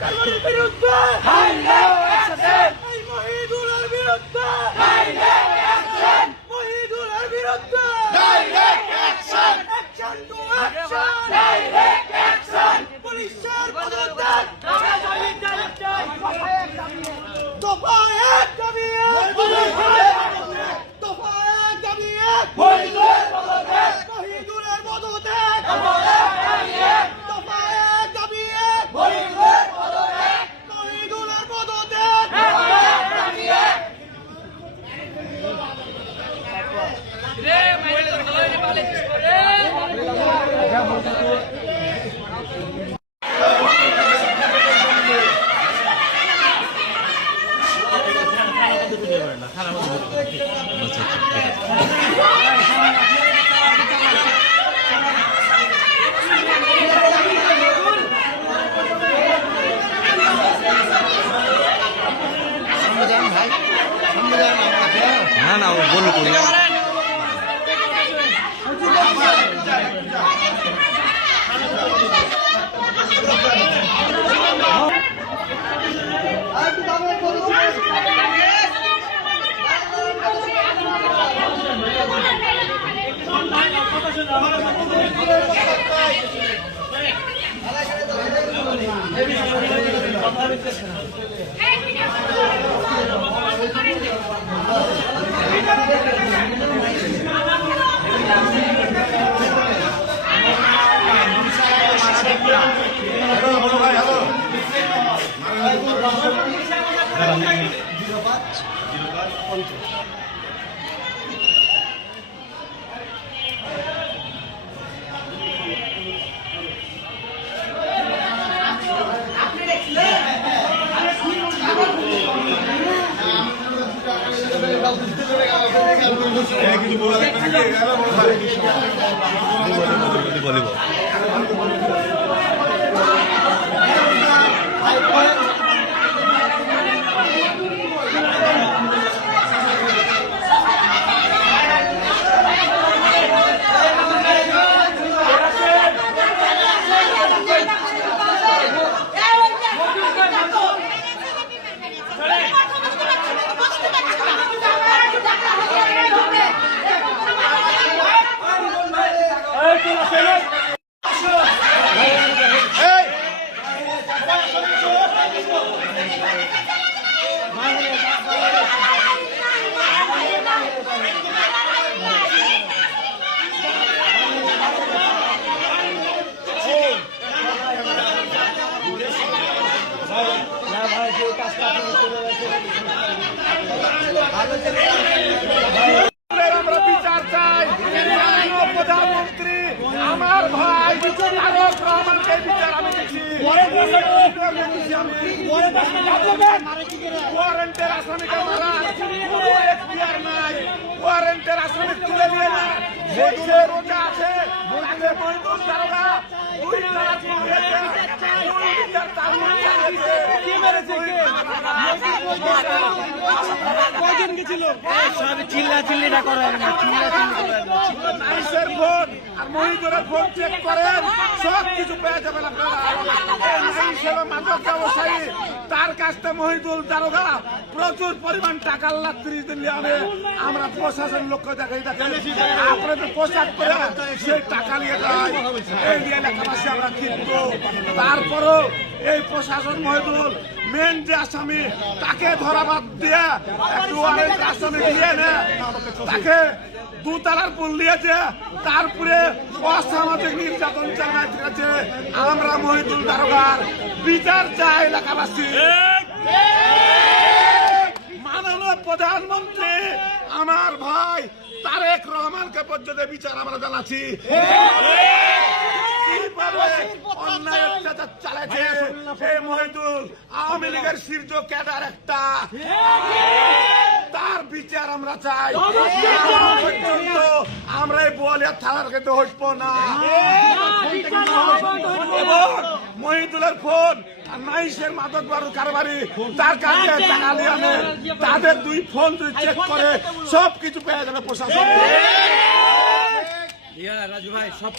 কারবারির বিরুদ্ধে এই মহিদুলের বিরুদ্ধে মহিদুলের বিরুদ্ধে অ্যাকশন টু অ্যাকশন পুলিশের পদত্যাগ দফা এক দাবি দফা এক দাবি মহিদুলের পদত্যাগ দফা এক দাবি মহিদুলের পদত্যাগ না না বলো বলিব আমরা বিচার চাই। প্রধানমন্ত্রী আমার ভাই তারেক রহমানকে বিচার আমি দেখছি। ওয়ারেন্টের আসামিকে মারা কোনো এখতিয়ার নাই। ওয়ারেন্টের আসামি তুলে নিয়ে না যে রোজা আছে তাকে মহিদুল দারোগা দুই তালাক মারিয়েছে, দুই বিচার চালিয়ে কয়জন গেছিল? সব চিল্লাচিল্লিটা করেন না, নাইসের ফোন আর মহিদুলের ফোন চেক করেন, সব কিছু পেয়ে যাবেন আপনারা। নাইসের মাদক ব্যবসায়ী, তার কাছ থেকে মহিদুল দারোগা প্রচুর পরিমাণ টাকা লাখ 30 দিন নিয়ে আমরা প্রশাসন লক্ষ্য দেখাই দেখেন আপনাদের পোশাক পরে সেই টাকা নিয়ে যায়। এই নিয়ে এলাকাবাসী আমরা ক্ষিপ্ত। তারপরও এই প্রশাসন মহিদুল মেন যে আসামি তাকে ধরা বাদ দিয়ে একটু আসামি দিয়ে নেয়, তাকে দুতলার পুল দিয়েছে, তারপরে অসামাজিক নির্যাতন চালাচ্ছে। আমরা মহিদুল দারোগার বিচার চাই এলাকাবাসী। মাননীয় প্রধানমন্ত্রী আমার ভাই তারেক রহমানকে পর্যন্ত বিচার আমরা জানাচ্ছি। অন্যায় অত্যাচার চালাচ্ছে এই মহিদুল, আওয়ামী লীগের শীর্ষ ক্যাডার একটা, তার বিচার আমরা চাই। পর্যন্ত আমরা এই বোয়ালিয়া থানার ক্ষেত্রে হটব না। মহিদুলের ফোন আর নাইসের মাদক বারুদ কারবারি, তার কাছে টাকা নিয়ে আনে, তাদের দুই ফোন যদি চেক করে সব কিছু পেয়ে যাবে প্রশাসন। রাজু ভাই সব